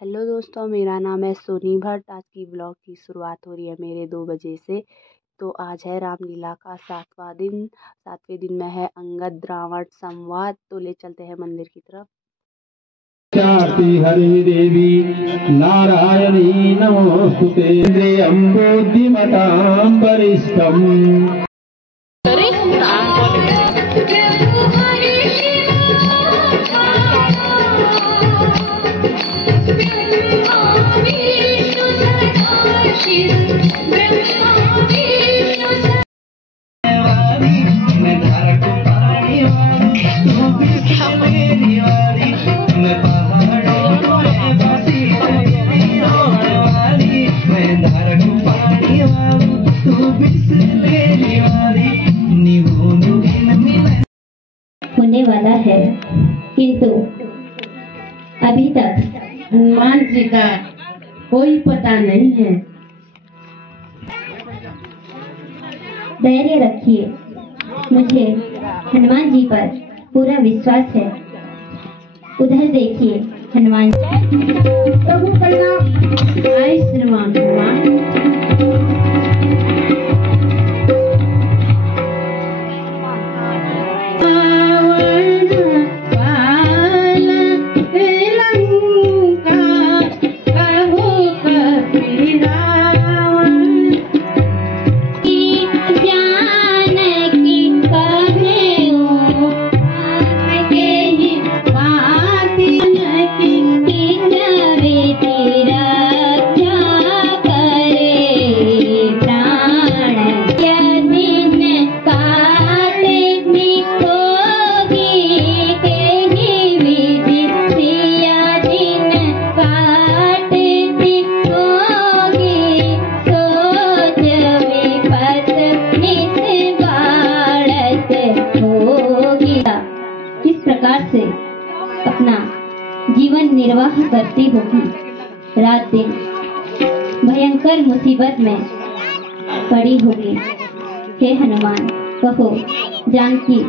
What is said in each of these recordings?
Hello दोस्तों, मेरा नाम है सोनी भट्ट। आज की ब्लॉग की शुरुआत हो रही है मेरे 2 बजे से। तो आज है रामलीला का 7वां दिन। 7वें दिन में है अंगद रावण संवाद। तो ले चलते हैं मंदिर की तरफ। हरि देवी नारायणी नमोस्तुते अम्बोधिमतां वरिष्ठम्। होने वाला है, किंतु अभी तक हनुमान जी का कोई पता नहीं है। धैर्य रखिए, मुझे हनुमान जी पर पूरा विश्वास है। उधर देखिए हनुमान प्रभु प्रणाम। जय श्री राम। से अपना जीवन निर्वाह करती होगी। रात दिन भयंकर मुसीबत में पड़ी होगी। हे हनुमान, कहो जानकी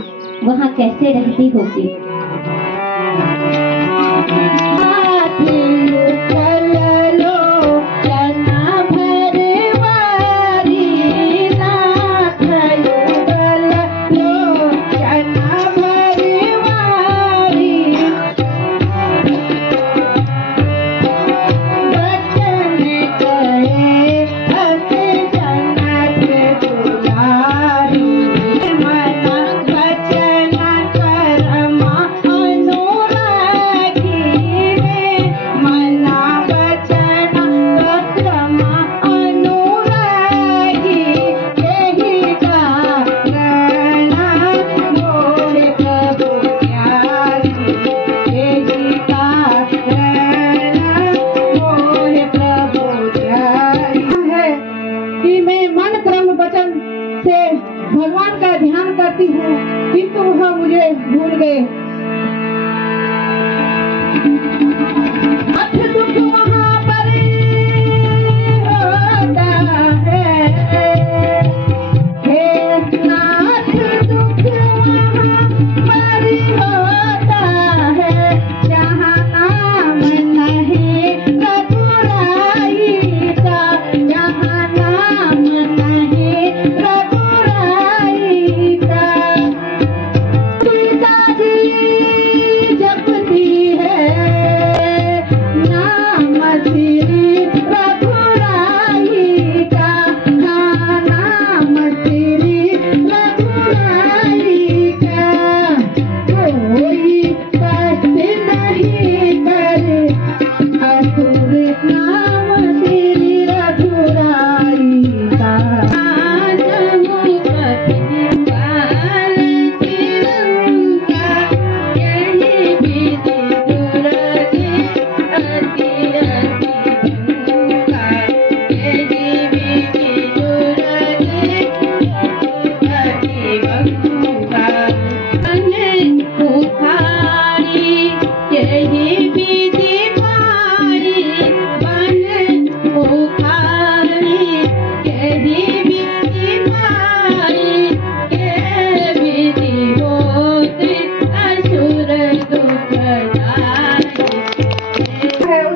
वहाँ कैसे रहती होगी?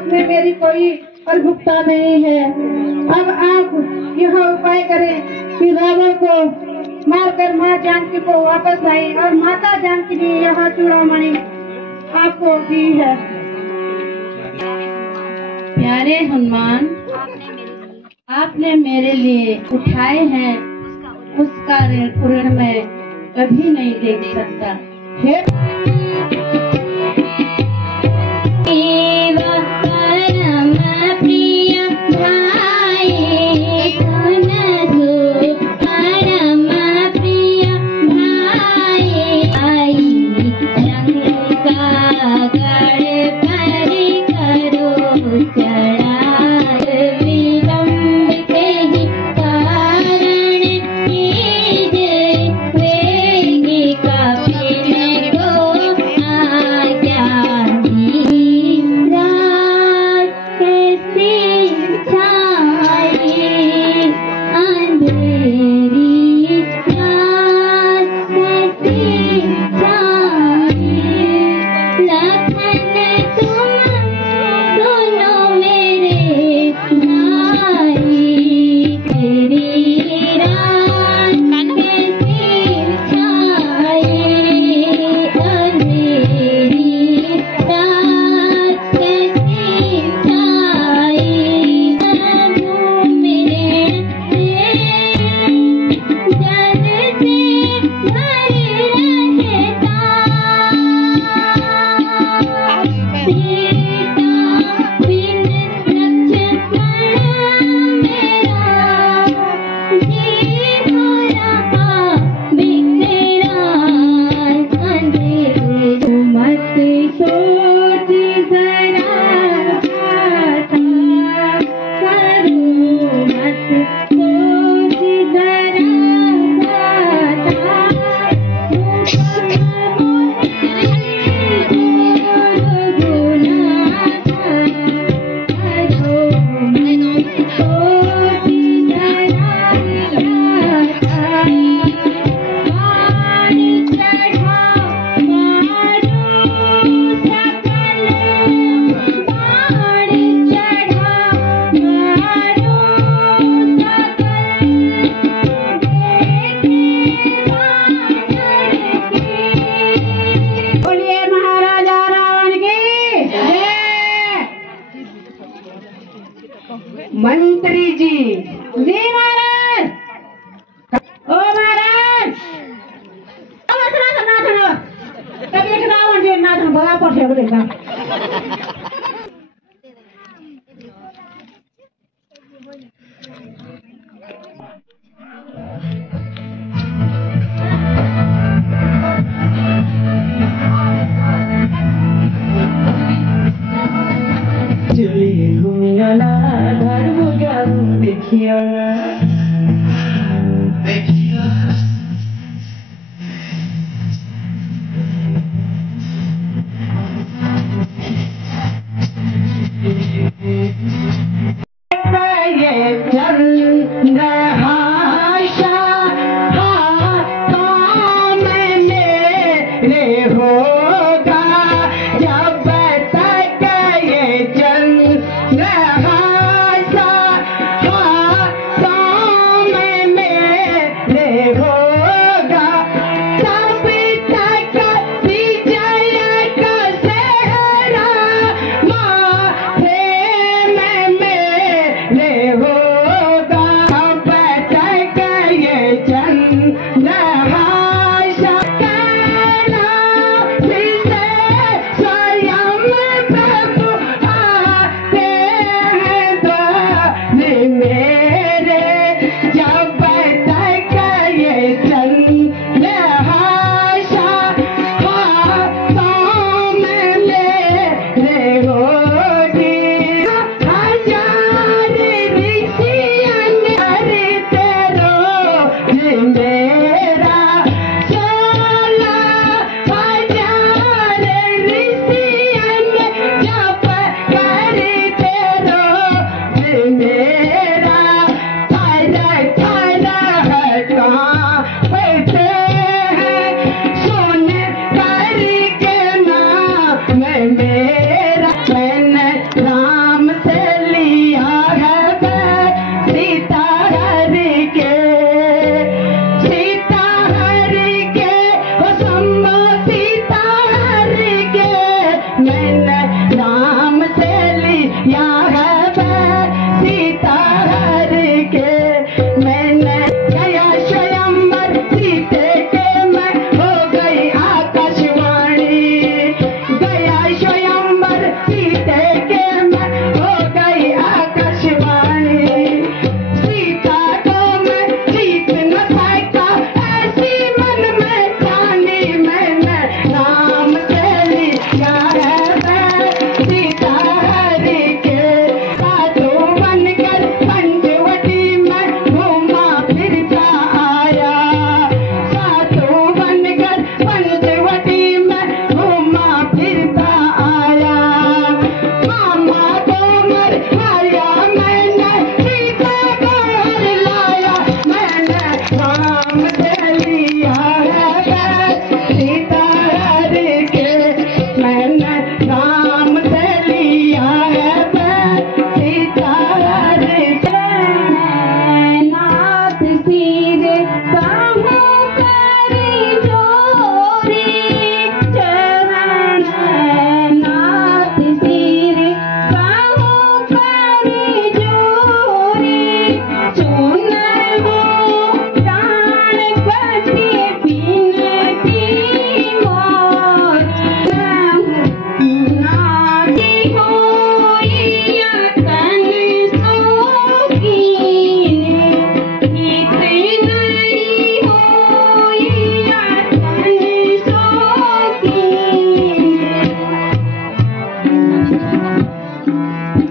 उसमें मेरी कोई अर्भुकता नहीं है। अब आप यह उपाय करें कि रावण को मारकर माँ जानकी को वापस लाई और माता जानकी ने यह चूड़ामणि आपको दी है। प्यारे हनुमान, आपने मेरे लिए उठाए हैं, उसका ऋण मैं कभी नहीं देख सकता। हे मंत्री जी महाराज, ओ महाराज, तबियत रावण जी नाथन भगा पड़े बोलेगा।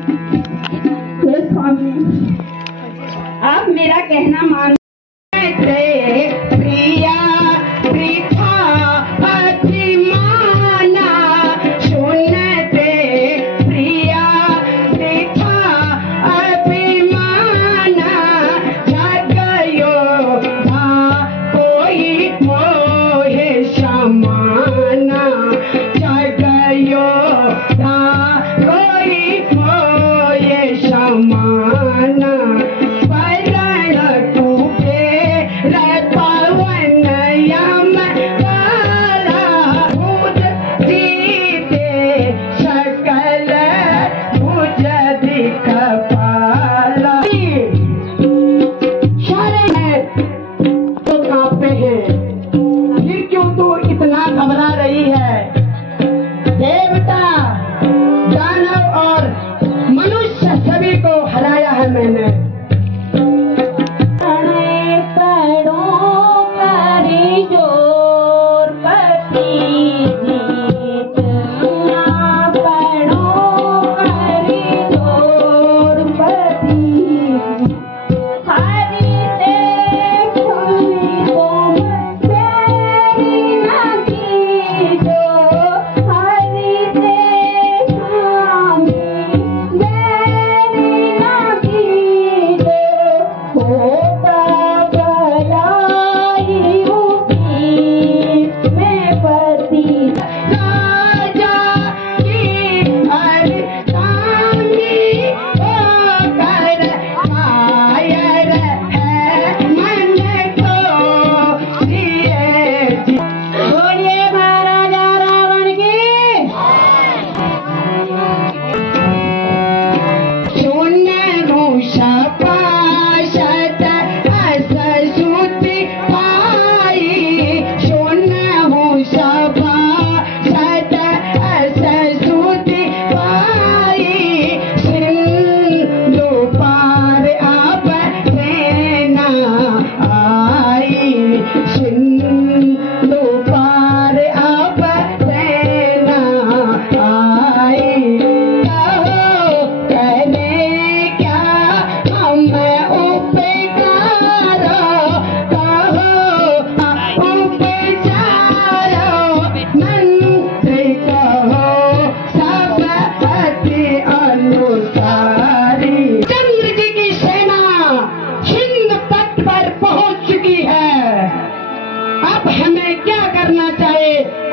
हे स्वामी, आप मेरा कहना मान। प्रिया प्रीथा अभिमाना सुनते प्रिया प्रीथा अभिमाना जगयो था कोई मोहे समाना जगयो था कोई मोहे समाना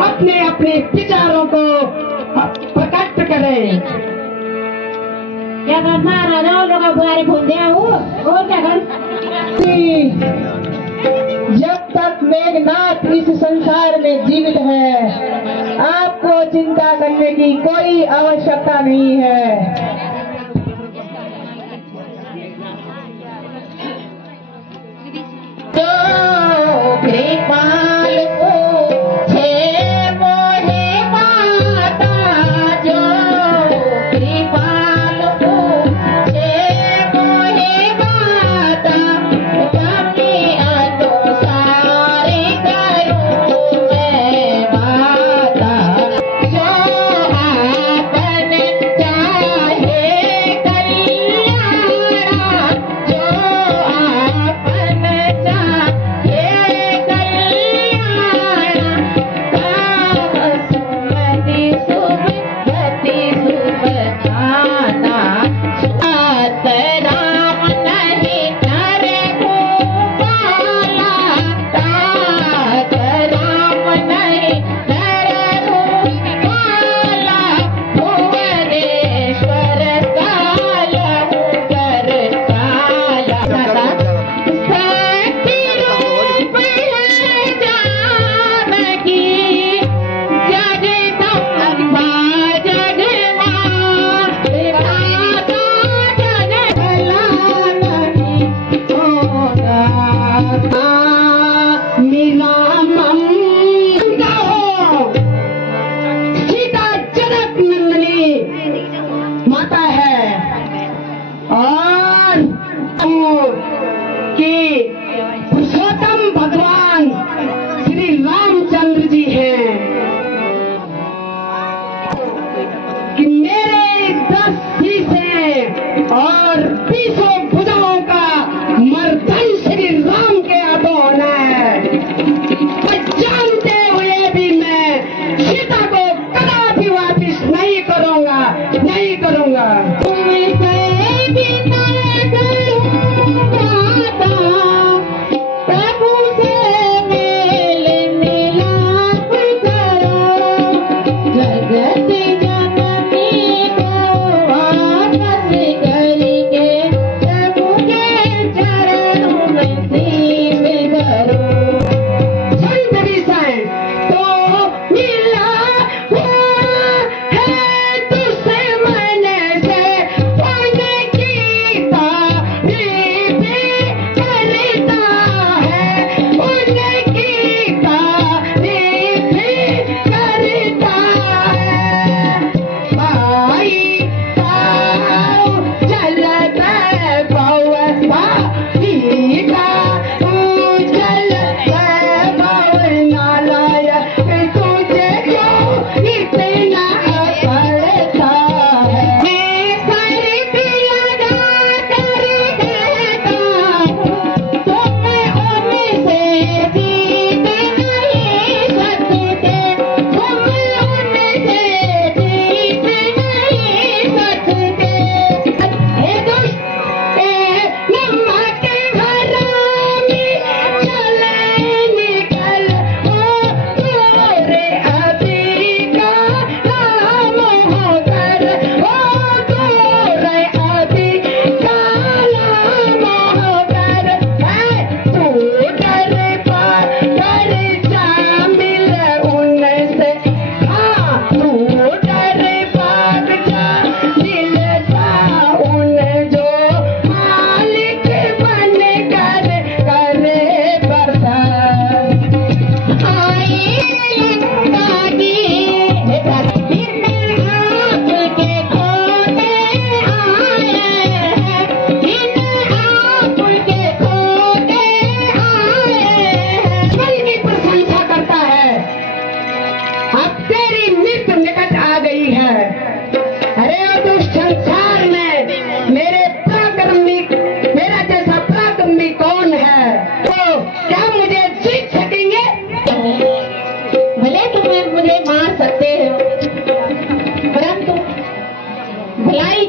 अपने अपने विचारों को प्रकट करें। क्या करना राजाओं लोग बुआरी घूम दिया हो और क्या कर। जब तक मेघनाथ इस संसार में जीवित है आपको चिंता करने की कोई आवश्यकता नहीं है। कि मेरे 10 शीशे और 20 भुजाओं का मर्दन श्री राम के हाथों होना है। जानते हुए भी मैं सीता को कदापि वापिस नहीं करूंगा, नहीं करूंगा।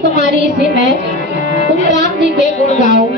तुम्हारी से मैं तुम राम जी के गुण गाओ।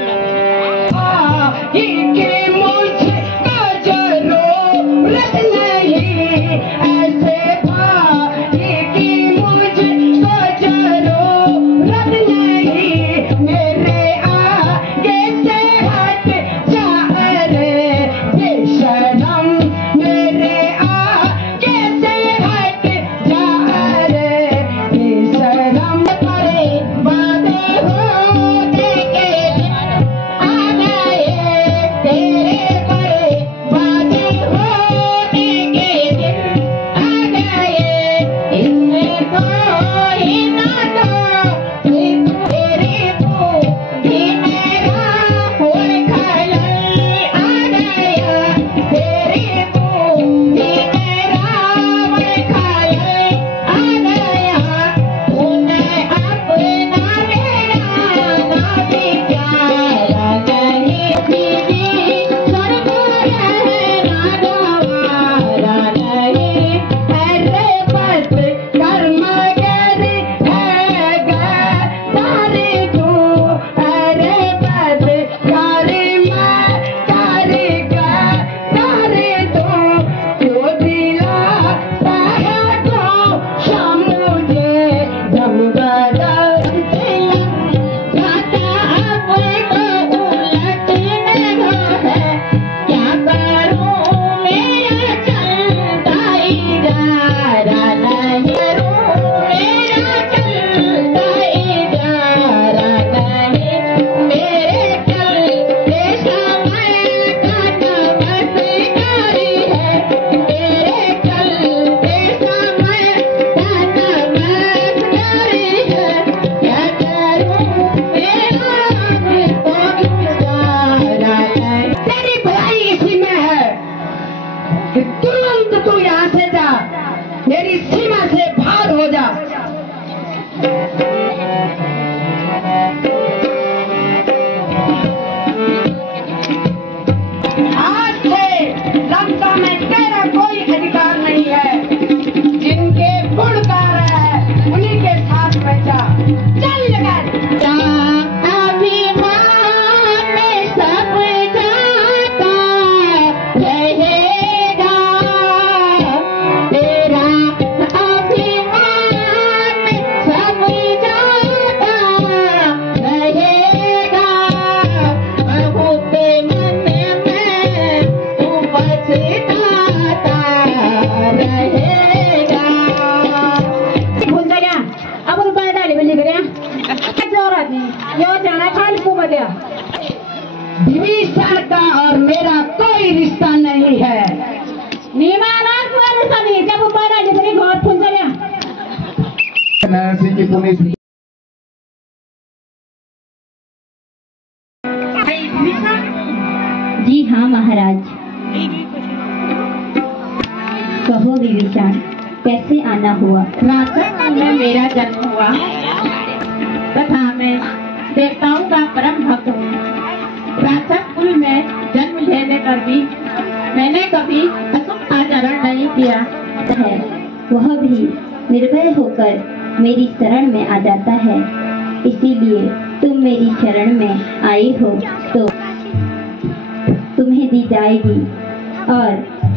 यो जाना फालतू बजा। विभीषण का और मेरा कोई रिश्ता नहीं है। नीमाना कोई रिश्ता नहीं, जब वो बड़ा जितनी घोर फुल चला। नारायण सिंह की पुलिस जी हाँ महाराज। कहो विभीषण, कैसे आना हुआ? राजस्थान में मेरा जन्म हुआ तथा मैं देवताओं का परम भक्त हूँ। राक्षस कुल में जन्म लेने पर भी मैंने कभी अशुभ आचरण नहीं किया है, वह भी निर्भय होकर मेरी शरण में आ जाता है। इसीलिए तुम मेरी शरण में आई हो तो तुम्हें दी जाएगी और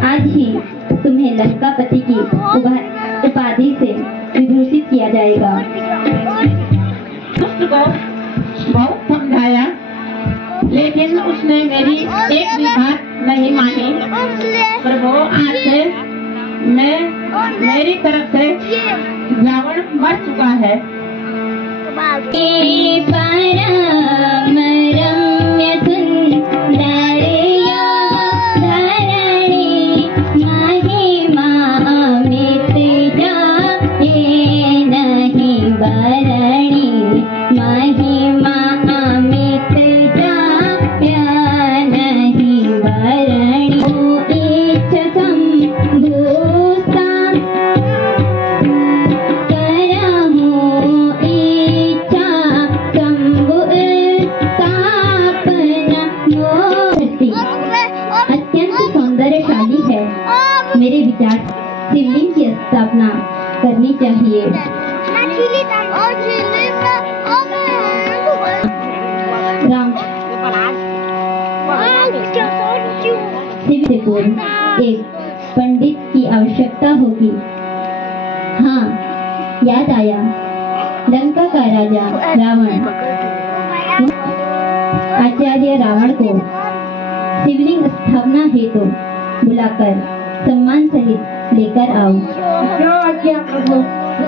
आज ही तुम्हें लंकापति की उपाधि से विभूषित किया जाएगा। दुष्ट को बहुत समझाया, लेकिन उसने मेरी एक भी बात नहीं मानी। प्रभु, आज से मेरी तरफ से रावण मर चुका है। मेरे विचार शिवलिंग की स्थापना करनी चाहिए। राम शिव से पूर्व एक पंडित की आवश्यकता होगी। हाँ, याद आया, लंका का राजा रावण आचार्य रावण को शिवलिंग स्थापना हेतु बुलाकर सम्मान सहित लेकर आओ। प्रभु।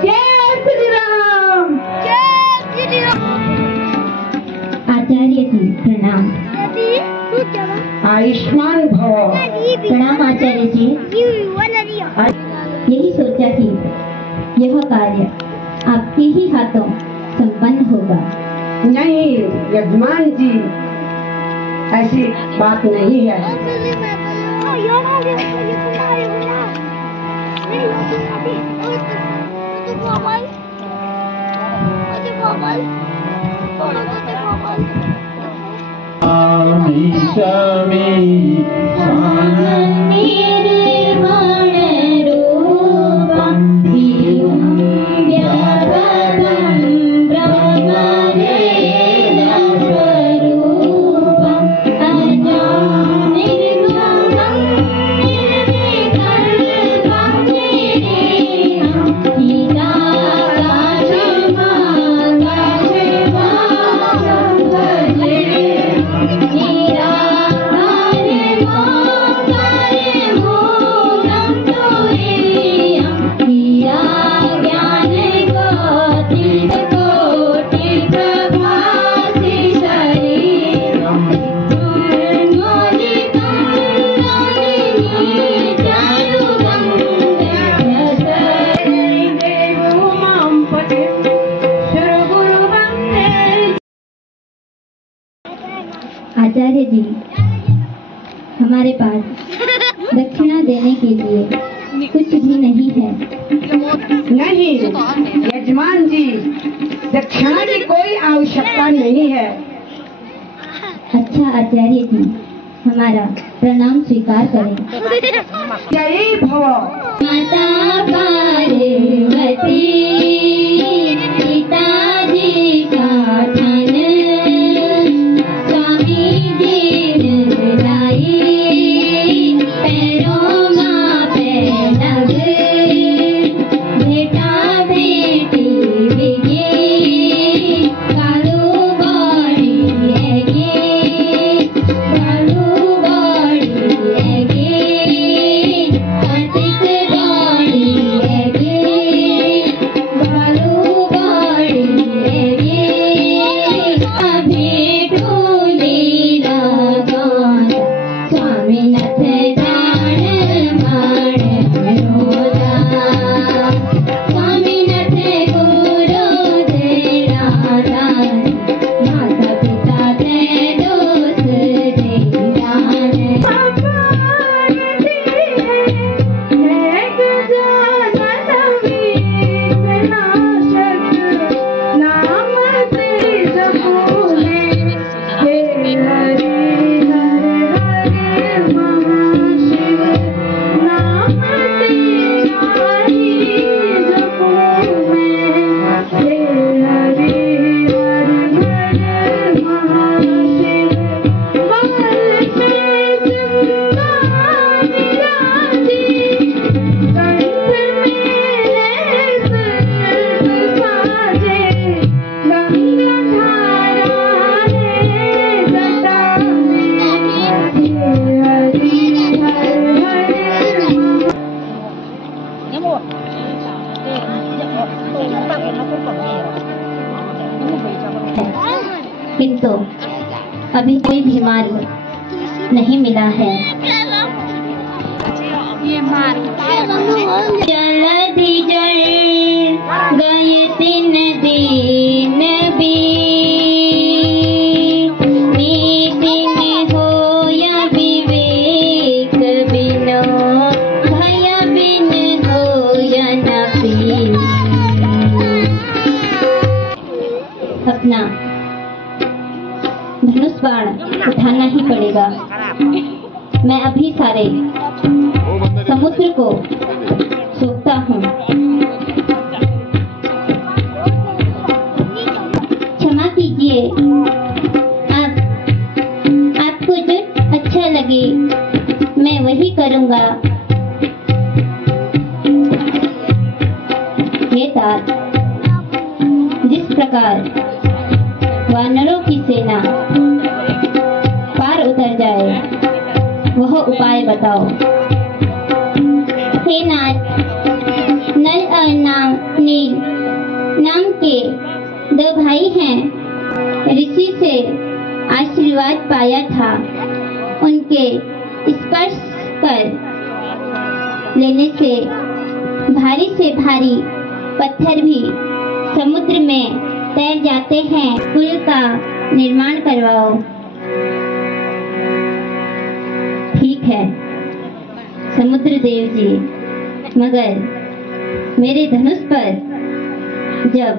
जय श्री राम। आचार्य जी प्रणाम। आयुष्मान भव। प्रणाम आचार्य जी। यही सोचा कि यह कार्य आपके ही हाथों संपन्न होगा। नहीं यजमान जी, ऐसी बात नहीं है। आचार्य जी, हमारे पास दक्षिणा देने के लिए कुछ भी नहीं है। नहीं यजमान जी, दक्षिणा की कोई आवश्यकता नहीं है। अच्छा आचार्य जी, हमारा प्रणाम स्वीकार करें। जय भव। माता पार्वती पिताजी का धन, स्वामी जी लाई पैरों में पैलग, बेटा बेटी बिगे कालू बड़ी हैगी, कालू बड़ी हैगी, कार्तिक बड़ी हैगी। किंतु अभी कोई भी मार्ग नहीं मिला है। जल्दी जल गए 3 दिन बीत, मीटिंग हो या विवेक बिनो, भय बिन हो या नबी। अपना धनुष बाण उठाना ही पड़ेगा। मैं अभी सारे समुद्र को सोखता हूँ। क्षमा कीजिए, आपको जो अच्छा लगे मैं वही करूँगा। हे तात, जिस प्रकार वानरों की सेना पार उतर जाए वह उपाय बताओ। हे नाथ, नल और नील नाम के 2 भाई हैं। ऋषि से आशीर्वाद पाया था। उनके स्पर्श कर लेने से भारी पत्थर भी समुद्र में तैर जाते हैं। पुल का निर्माण करवाओ। ठीक है समुद्र देव जी, मगर मेरे धनुष पर जब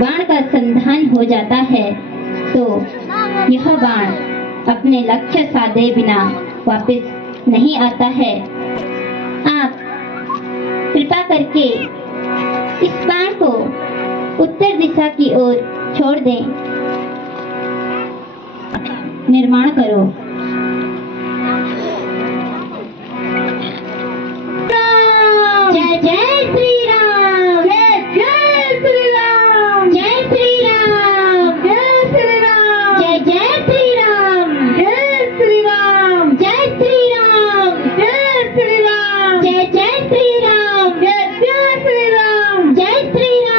बाण का संधान हो जाता है तो यह बाण अपने लक्ष्य साधे बिना वापस नहीं आता है। आप कृपा करके इस बाण को उत्तर दिशा की ओर छोड़ दें। निर्माण करो। जय जय श्री राम, जय जय श्री राम, जय श्री राम, जय श्री राम, जय जय श्री राम, जय श्री राम, जय श्री राम, जय श्री राम, जय जय श्री राम, जय जय श्री राम, जय श्री राम,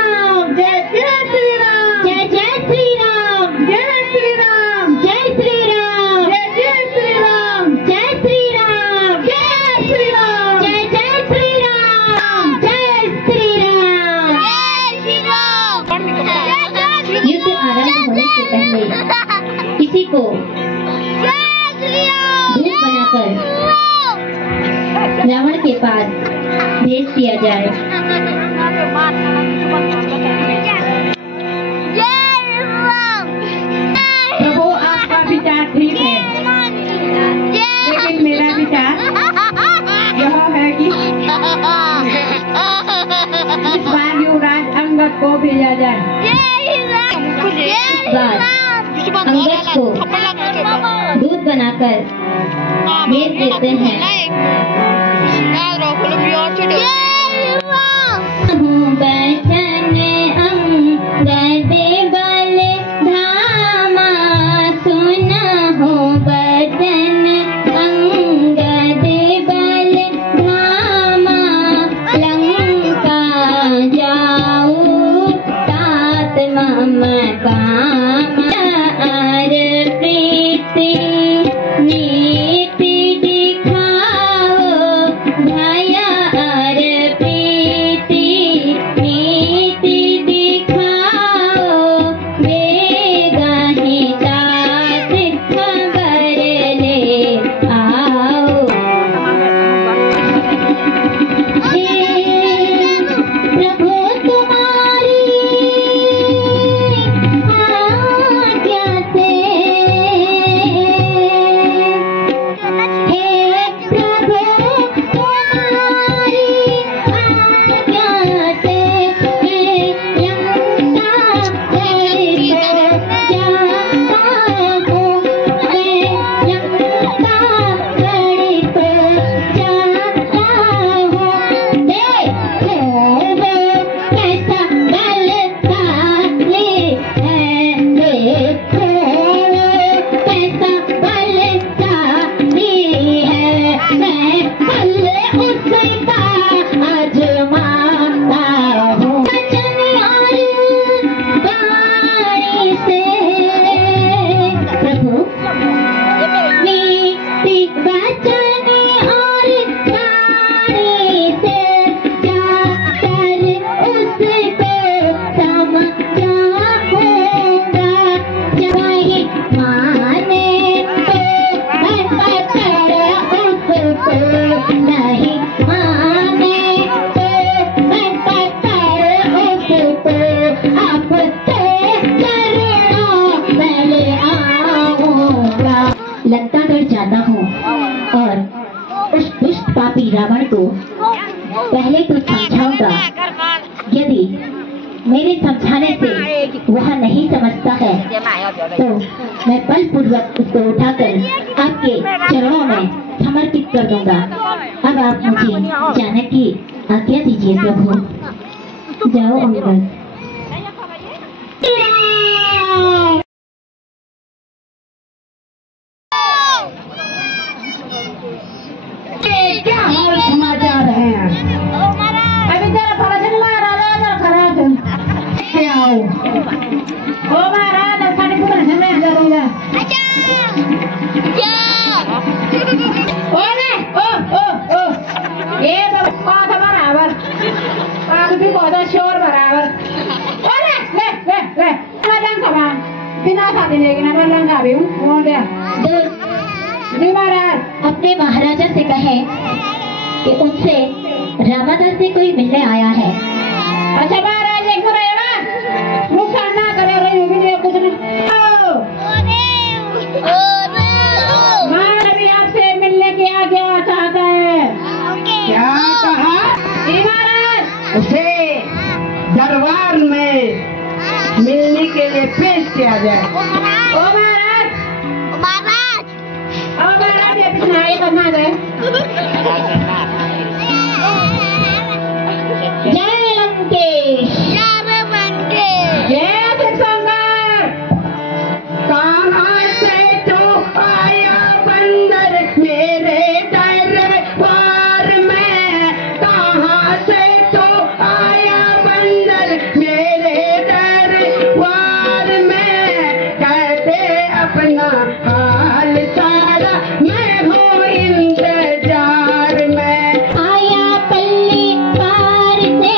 जय जय श्री राम, जय जय श्री राम, जय श्री राम, जय श्री राम, जय जय श्री राम, जय श्री राम, जय श्री राम, जय जय श्री राम, जय श्री राम। युद्ध आरंभ होने से पहले किसी को दूत बनाकर रावण के पास भेज दिया जाए। प्रभु आपका विचार ठीक है, लेकिन मेरा विचार यह है कि इस बार युवराज अंगद को भेजा जाए। इस बार अंगद को दूत बनाकर भेज देते हैं। बचन अंगद बल धामा, सुना हो बचन अंगद बल धामा, लंका जाऊ तात मम काम, अर प्रीति नीति दिखाओ, भया अर प्रीति नीति दिखाओ, बेगा ही तात खबर ले आओ। हे प्रभु तुम्हारी को पहले तो समझाऊंगा, यदि मेरे समझाने से वह नहीं समझता है तो मैं बलपूर्वक उसको उठाकर आपके चरणों में समर्पित कर दूंगा। अब आप मुझे जाने की आज्ञा दीजिए प्रभु। जाओ अंगद। क्या हाल समाचार हैं? अभी जरा फराजन महाराज जरा खराब क्या हो? ओ महाराज खाने को बना मैं जरूंगा। ओ ने ओ ये तो पाँच बराबर पाँच भी बहुत शोर बराबर। ओ ले मलंग खबा बिना खाते लेकिन अब मलंग खा भी हूँ बोल दिया जी महाराज। अपने महाराजा से कहें कि उनसे रामादास से कोई मिलने आया है। अच्छा महाराज एक रहेगा नुकसान ना करे रही होगी कुछ नहीं। महाराज अभी आपसे मिलने की आज्ञा चाहता है। क्या कहा? जी महाराज। उसे दरबार में मिलने के लिए पेश किया जाए। ओ महाराज ये पिछनाई करना है। जय लंकेश। जय शिवशंकर। कहाँ से तो आया बंदर मेरे दरबार में? कहाँ से तो आया बंदर मेरे दरबार में? कहते अपना हाल सारा मैं हूँ इंतजार में। आया पल्ली पार से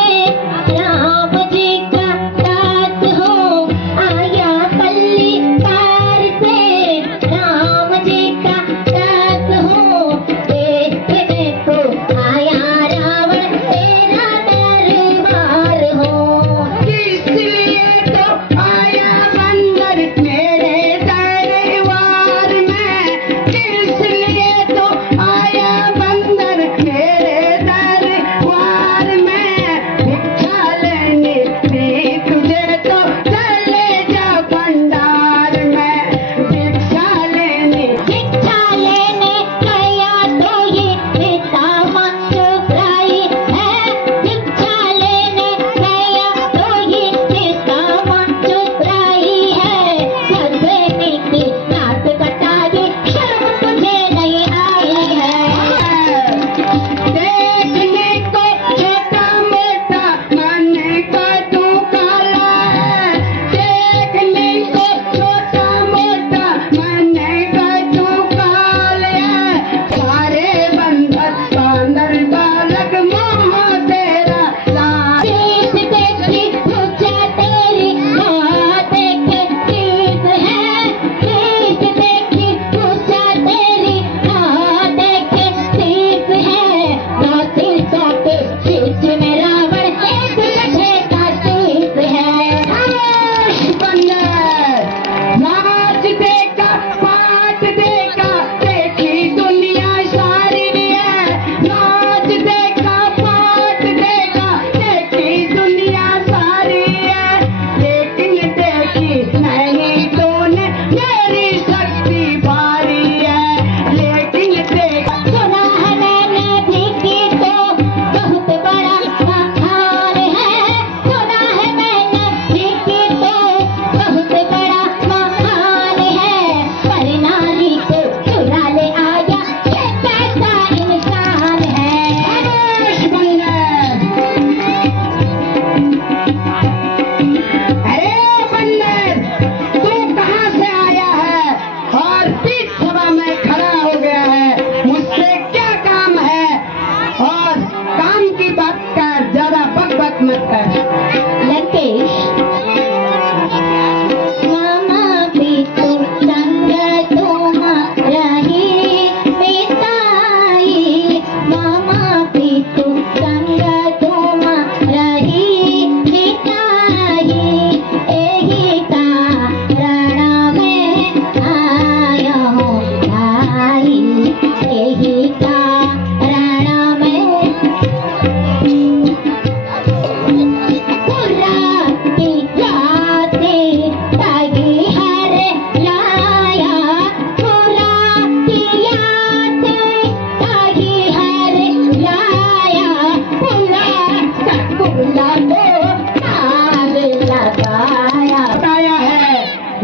राम जी का दास हो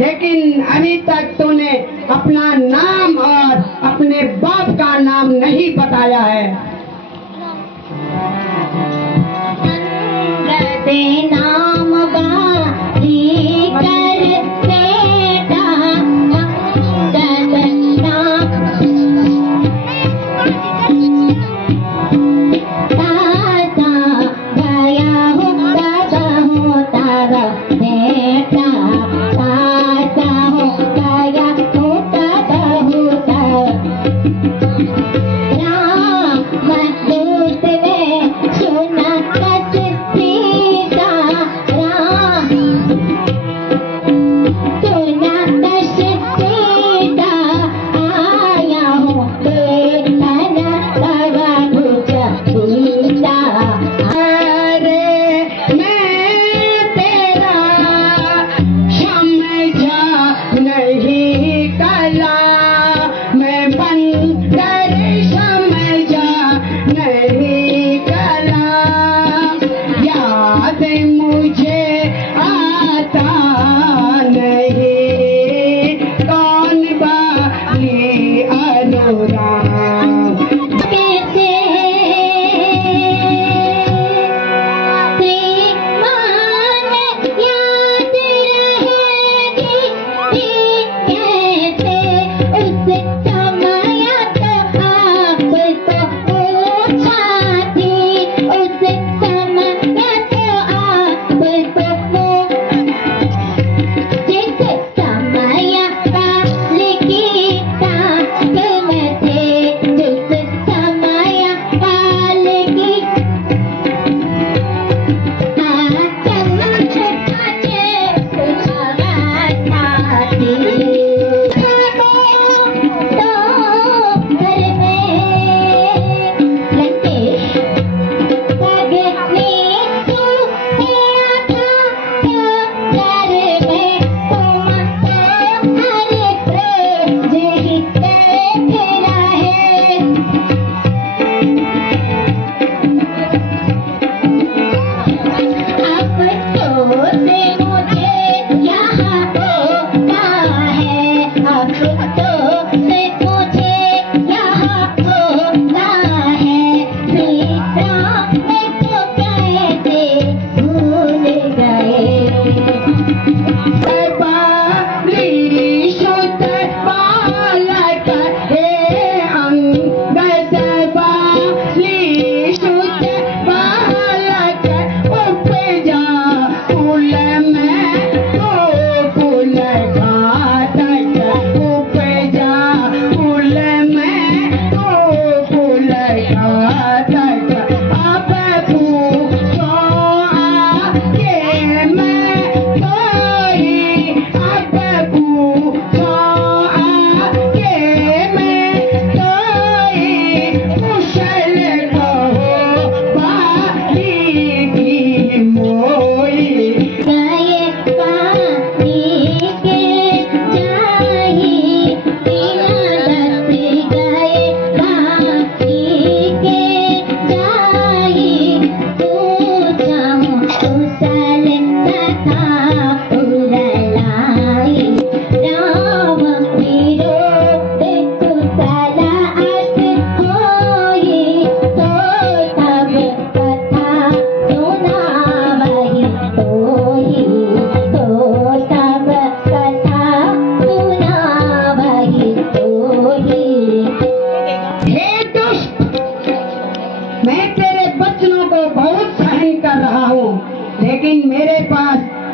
लेकिन अभी तक तूने अपना नाम और अपने बाप का नाम नहीं बताया है। नाम बारी कर बेटा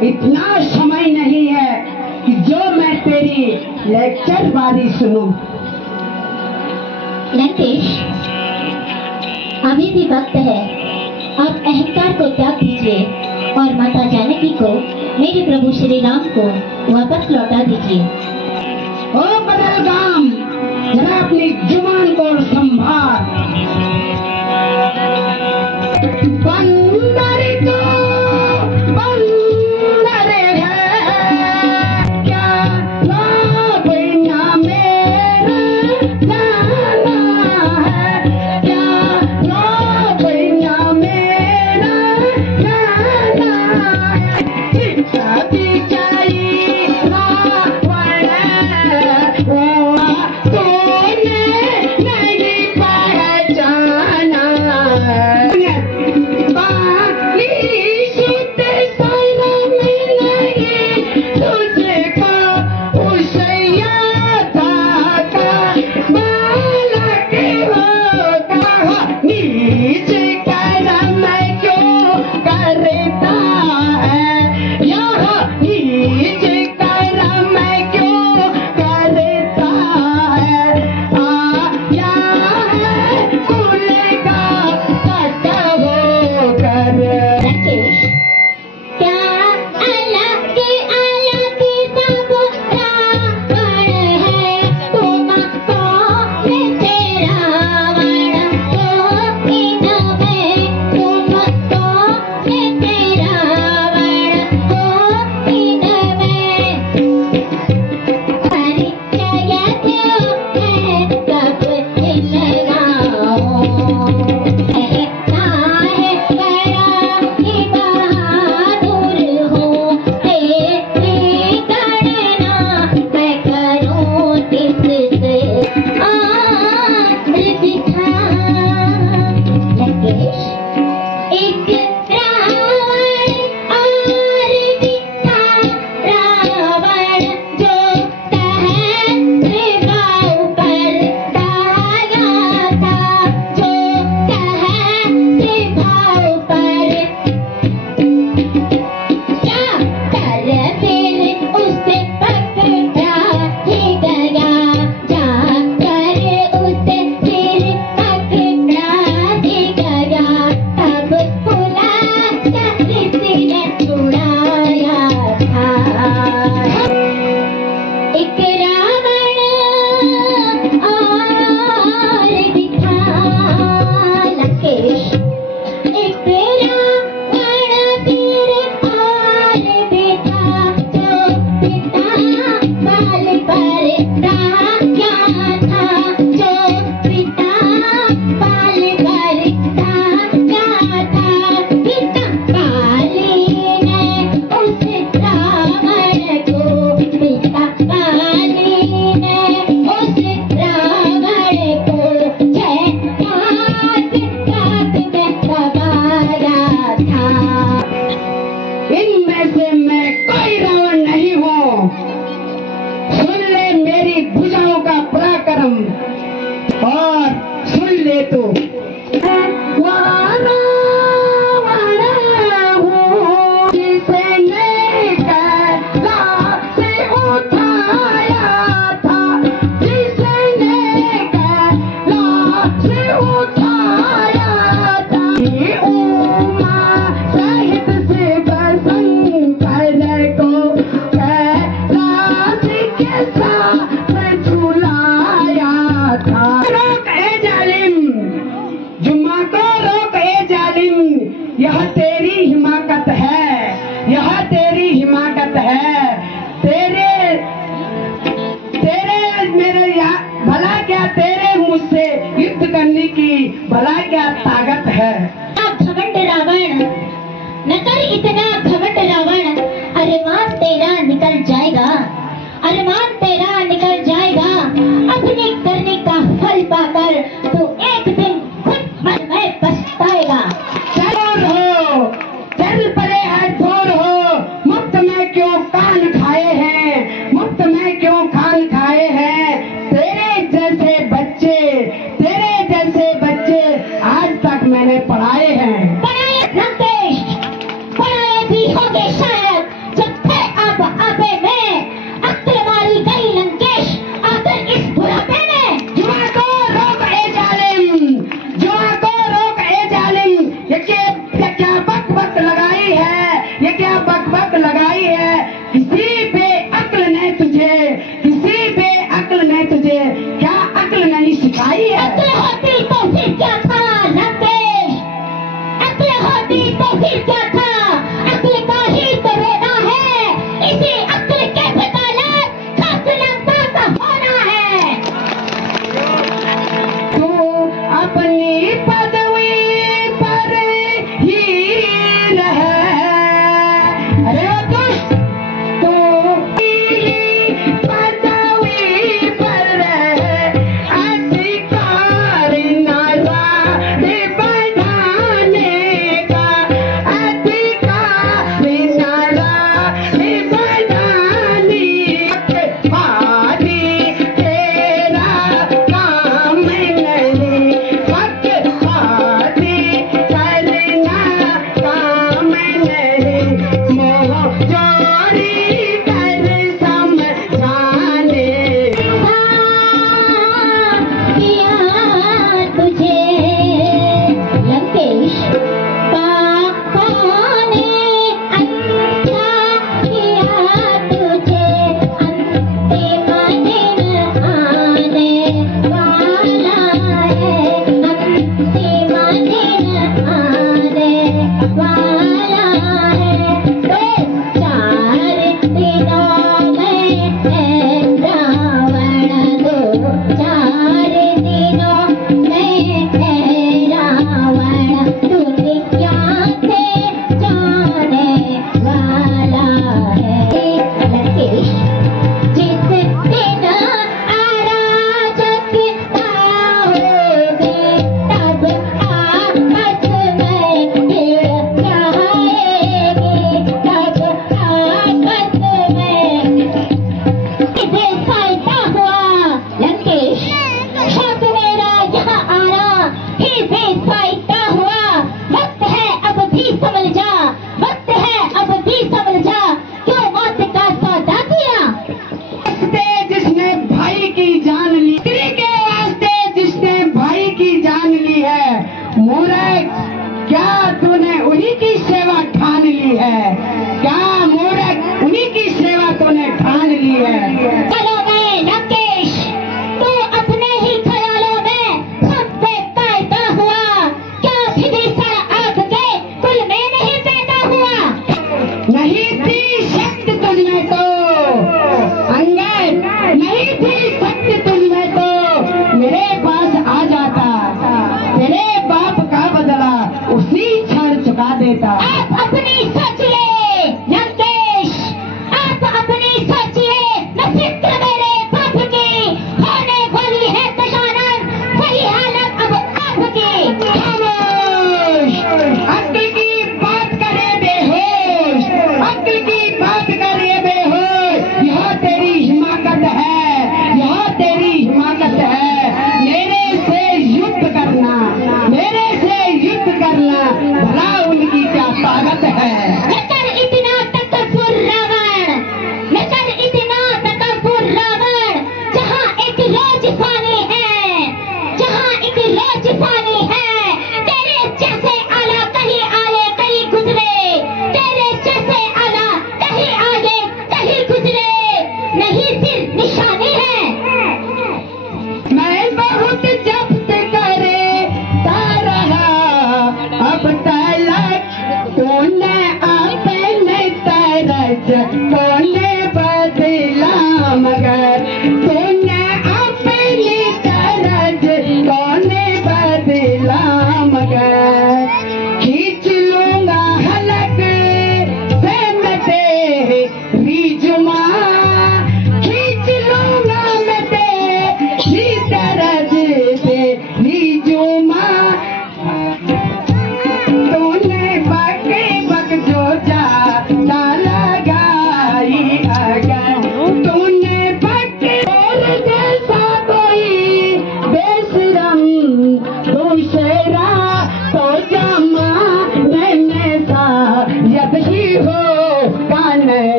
इतना समय नहीं है कि जो मैं तेरी लेक्चर बारी सुनूं। लंकेश, अभी भी वक्त है, आप अहंकार को त्याग दीजिए और माता जानकी को, मेरे प्रभु श्री राम को वापस लौटा दीजिए। ओ बदलगाम, जरा अपनी जुबान को संभाल। बंदर तो बंदर है, क्या लाभ ना मेरा जाना है, क्या लाभ ना मेरा जाना है। शिक्षा दी चाहिए जालिम। और सुन ले तू, जुम्मा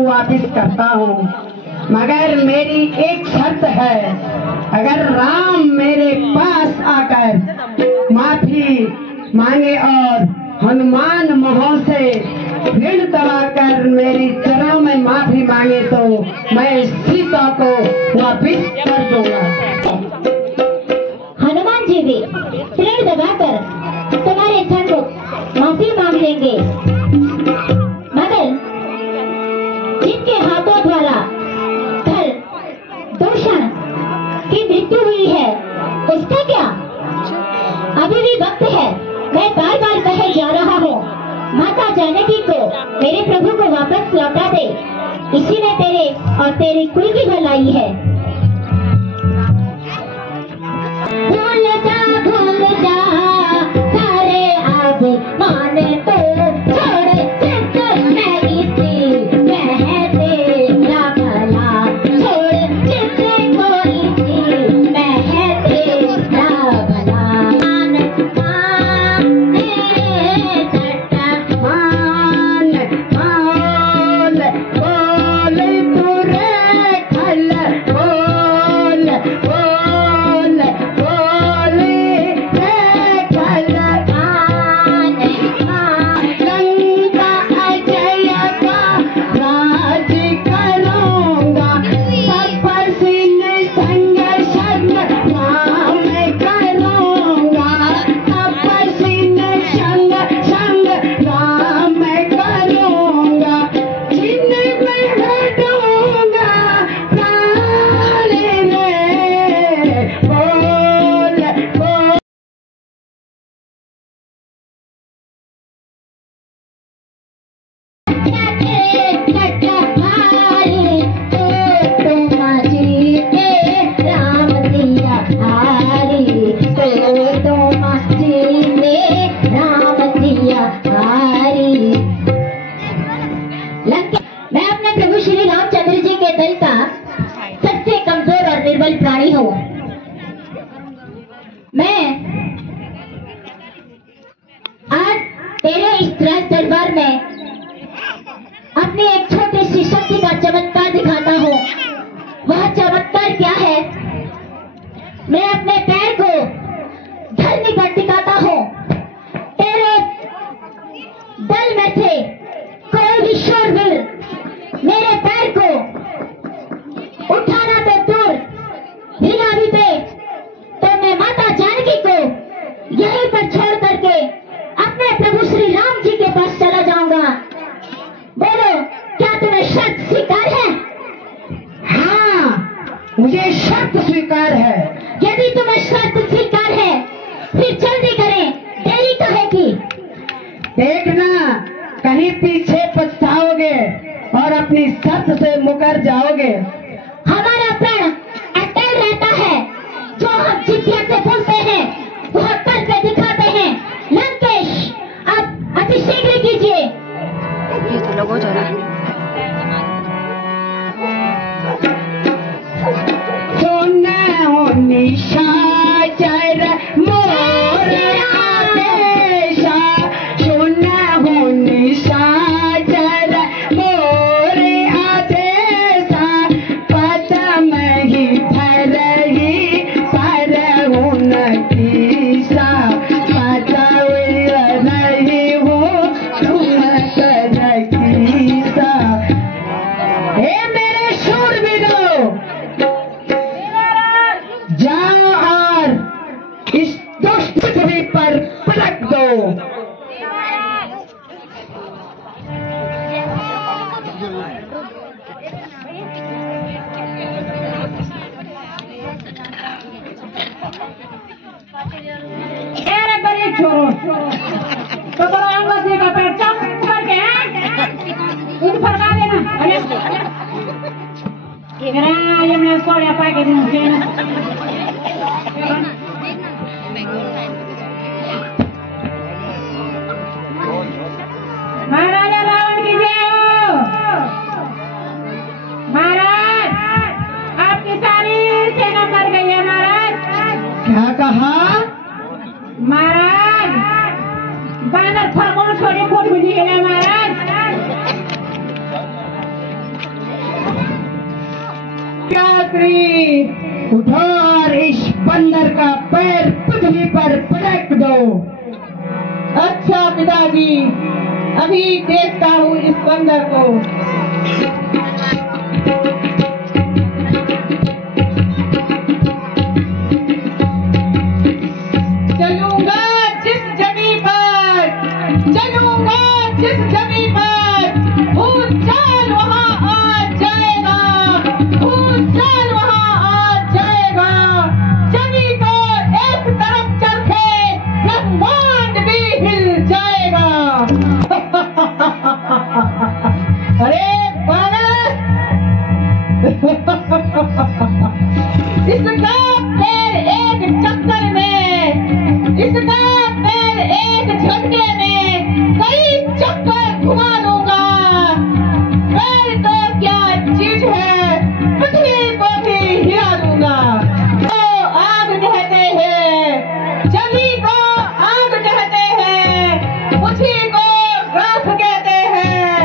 वापिस करता हूँ, मगर मेरी एक शर्त है, अगर राम मेरे पास आकर माफी मांगे और हनुमान मोह से ऋण दबाकर मेरी चरणों में माफी मांगे तो मैं सीता को वापिस कर दूंगा। हनुमान जी भी ऋण दबाकर तुम्हारे इच्छा को माफी मांग लेंगे, मगर जिनके हाथों द्वारा कल दूषण की मृत्यु हुई है उसका क्या? अभी भी वक्त है। मैं बार बार कहे जा रहा हूँ, माता जानकी को मेरे प्रभु को वापस लौटा दे, इसी ने तेरे और तेरी कुल की भलाई है। भूल जा सारे अब माने तो छोड़ चित मेरी सी मैं तेरा भला, छोड़ चित कोई सी मैं तेरा भला। मैं अपने प्रभु श्री रामचंद्र जी के दल का सबसे कमजोर और निर्बल प्राणी हूँ। मैं आज तेरे इस राज दरबार में अपनी एक छोटी सी शक्ति का चमत्कार दिखाता हूँ। वह चमत्कार क्या है? मैं अपने पैर को धरती पर टिकाता हूँ। तेरे दल में से कोई भी शूरवीर मेरे पैर को उठाना तो दूर हिला भी दे तो मैं माता जानकी को यहीं पर छोड़ करके अपने प्रभु श्री राम जी के पास चला जाऊंगा। बोलो, क्या तुम्हें शर्त स्वीकार है? हाँ, मुझे शर्त स्वीकार है। यदि तुम्हें शर्त स्वीकार है फिर जल्दी करें, देरी काहे की? देखना, कहीं पीछे पछताओगे और अपनी शर्त से मुकर जाओगे। हमारा प्रण अटल रहता है, जो हम जिद्दियत से बोलते हैं वह करके दिखाते हैं। लंकेश, अब अतिशीघ्र कीजिए। ये तो लोगों जो है सोना हो निशाचर मोर आदेशा, सोना हो निशाचर मोर आदेशा, पदम ही धरही परहुन कीसा, पदवी नहीं हो तुम कर कीसा। हे मेरे शूरवीरों, जाओ और इस दुष्ट पृथ्वी पर पलट दो। अरे बड़े छोरो तो बड़ा अंगूठे का पैर चम करके इन पर का देना। अरे ये मैं सोया पाके दिन से महाराजा रावण की जय हो। महाराज, आपकी सारी सेना मर गई है। महाराज, क्या कहा? महाराज, बानर फरकों छोड़े फूट बुझी गया। महाराज, बकरी, उठो और इस बंदर का पैर पृथ्वी पर पटक दो। अच्छा पिताजी, अभी देखता हूँ इस बंदर को। चलूंगा जिस जमीन पर, चलूंगा जिस जमीन पर, भूचाल वहाँ आ जाएगा, भूचाल वहाँ आ जाएगा। जमीन तो एक तरफ चरखे, ब्रह्मांड भी हिल जाएगा। अरे बालक, इसका पैर एक चक्कर में, इसका पैर एक झटके में कई चक्कर घुमा दूंगा। पैर तो क्या चीज है, पृथ्वी को भी हिला दूंगा। तो आग कहते हैं, जली को आग कहते हैं, उसी को राख कहते हैं।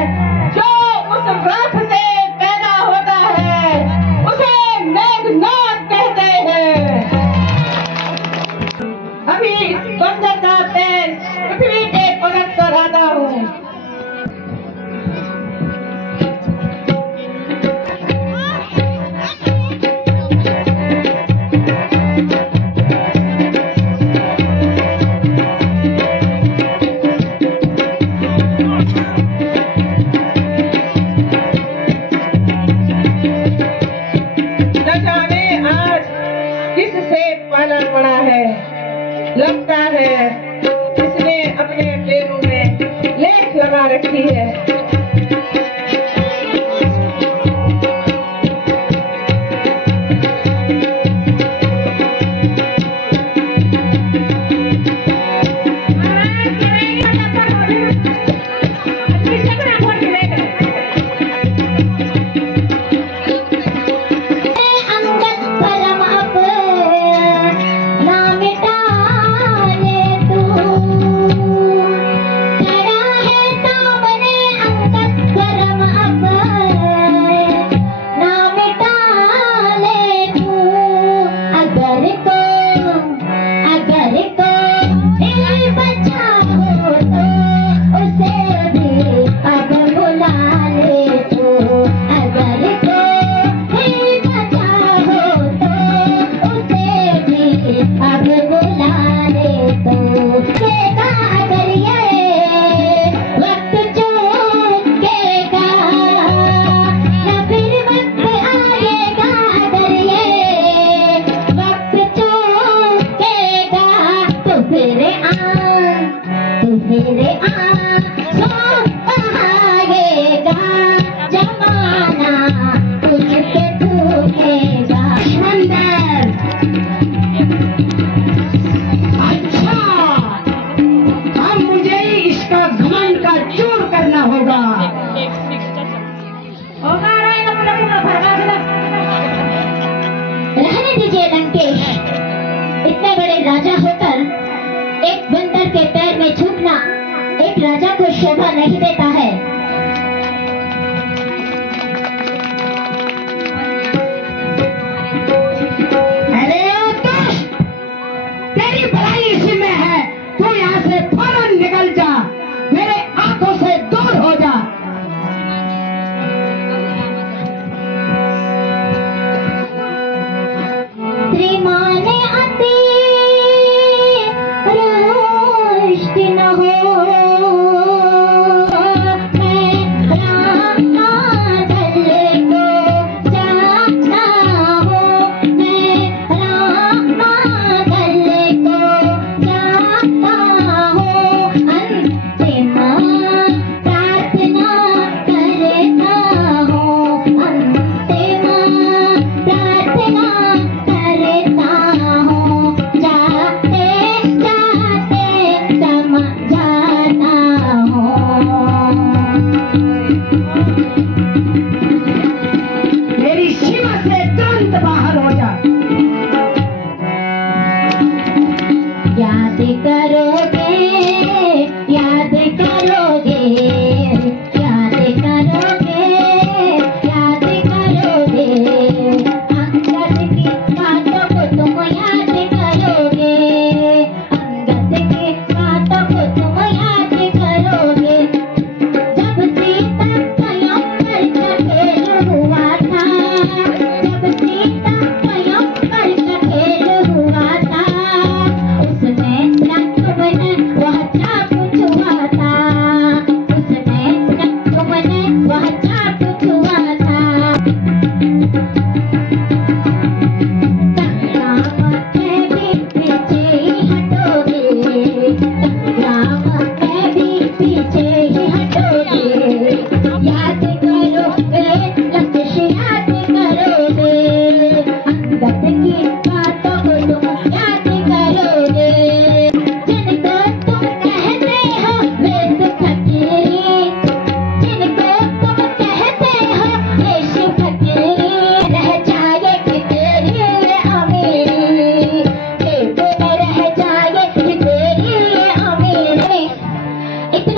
जो उस राख से पैदा होता है उसे मेघनाद कहते हैं। अभी इस बंदर का पैर पृथ्वी पे पलट कर आता हूँ। न जाने आज किससे पाला पड़ा है। लगता है इसने अपने पैरों में लेख लगा रखी है। अंगद परम अपना मिटा ले तू, खड़ा है सामने अंगद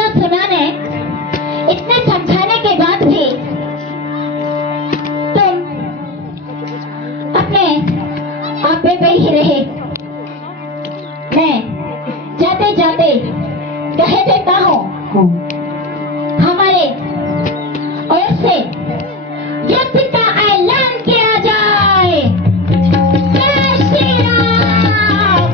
इतना सुनाने, इतने समझाने के बाद भी तुम अपने आप पे ही रहे। मैं जाते जाते कह देता हूँ, हमारे ओर से युद्ध का ऐलान किया जाए। जय श्री राम।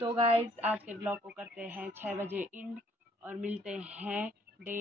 तो गाइज आज के ब्लॉग को करते हैं 6 बजे एंड और मिलते हैं डे